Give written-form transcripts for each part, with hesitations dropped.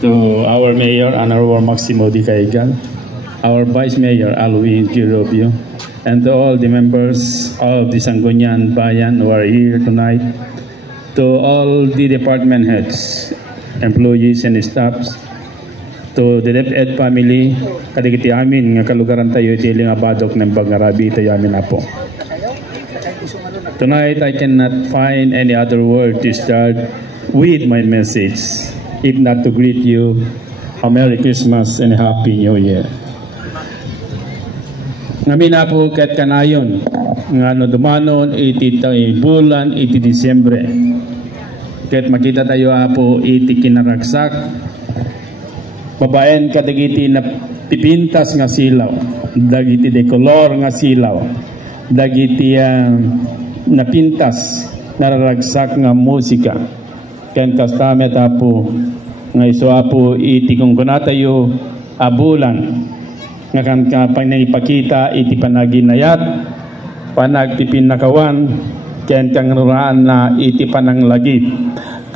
to our Mayor Honorable Maximo Di Caigan, our Vice Mayor Alwin Girobio, and to all the members of the Sangguniang Bayan who are here tonight, to all the department heads, employees and staffs, to the DepEd family, kadigiti amin nga kalugaran tayo iti nga badok ng Bangarabi tayo amin apo. Tonight I cannot find any other word to start with my message, if not to greet you a Merry Christmas and a Happy New Year. Ngamin na po kahit kanayon, nga no dumanon, iti bulan, iti Disyembre. Kahit makita tayo po, iti kinaragsak, babaen kadagiti na pipintas nga silaw, dagiti dekolor nga silaw, dagiti napintas, nararagsak nga musika. Ken kastamet apo nga iso apo iti kung kunatayo abulan nga kan panagipakita iti panaginayat panagpipinakawan ken kangraan na iti pananglagip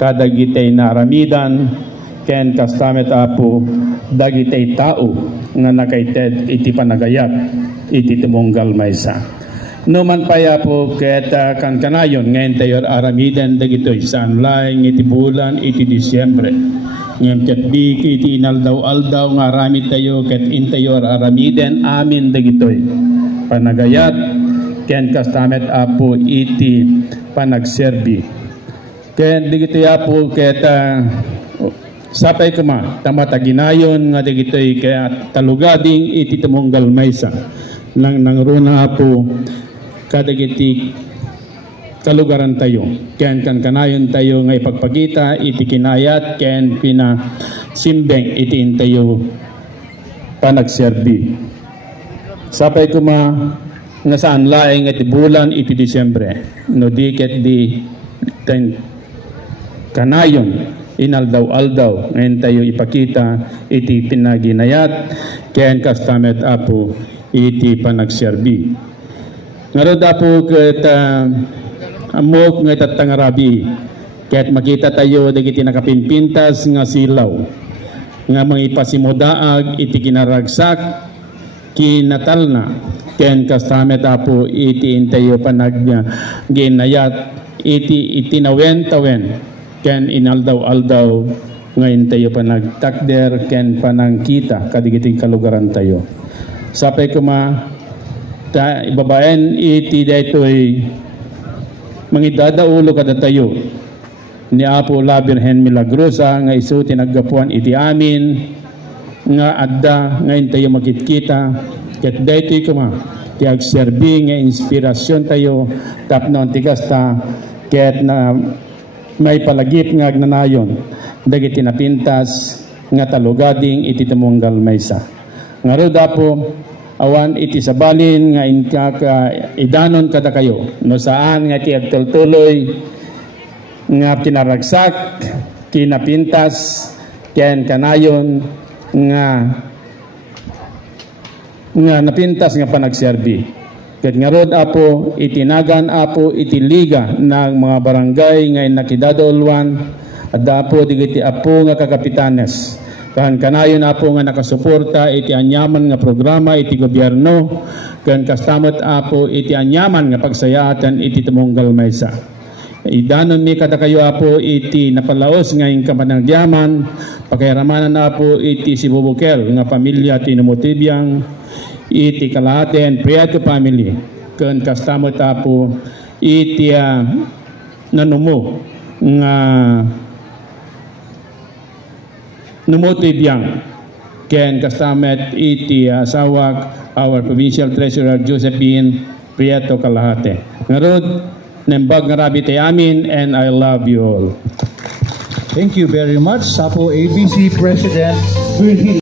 kadagitay na aramidan ken kastamet apo dagitay tao nga nakaited iti panagayat iti tumunggal maysa. No man paya po ket kan kanayon ngayon tayo aramiden dagitoy sanlay iti bulan iti Disyembre. Ngayon ket di iti inaldaw-aldaw nga aramid tayo ket intayo aramiden amin dagitoy panagayat ken kastamet apo iti panagserbi. Ken dagitoy apo ket sapay kuma tamataginayon nga dagitoy ket talugading iti tumunggal maysa nang nangruna apo kadagiti kalugaran tayo ken kan kanayon tayo nga ipagpagita iti kinayat ken pinasimbeng iti intayo panagserbi. Sapay kuma nga saan laeng iti bulan iti Disyembre no di ket di kanayon inaldaw-aldaw ngayon tayo ipakita iti pinaginayat ken kastamet apo iti panagserbi. Ngaroon po ket amok nga tatangarabi ket makita tayo dagiti nakapinpintas nga silaw nga mangipasimudaag iti kinaragsak kinatalna ken kastamet apo iti intayo panagginayat iti itinawen-tawen ken inaldaw-aldaw ngayon tayo panagtakder ken panangkita kadigiti kalugaran tayo. Sapay kuma ibabaen iti daytoy mangidadaulo kada tayo ni Apo La Birhen Milagrosa nga isu tinaggapuan iti amin nga adda ngayon tayo magkitkita ket daytoy kuma ti agserbi nga inspirasyon tayo tapno antikasta ket na may palagip nga agnanayon dagiti napintas nga talugading iti tumunggal maysa. Ngaroda po awan iti sabalin nga idanon kada kayo no saan nga iti agtultuloy nga kinaragsak kinapintas ken kanayon nga napintas nga panagserbi ket ngarod apo itinagan apo iti liga ng mga barangay nga nakidadolwan at apo digiti apo nga kakapitanes kan kanayon apo nga nakasuporta iti anyaman nga programa iti gobyerno kan kastamot apo iti anyaman nga pagsayaatan iti tumunggal maysa. Idanon mi kada kayo apo iti napalaos nga kapanagyaman pakairamanan apo iti si Bubukel nga pamilya ti Numutibyang iti kalahaten Prieto family kan kastamot apo iti nanumo nga Numutibyang ken kastamet iti asawak our provincial treasurer Josephine Prieto Kalahate. Ngarod nembag ngarabi ti amin and I love you all. Thank you very much Sapo ABC President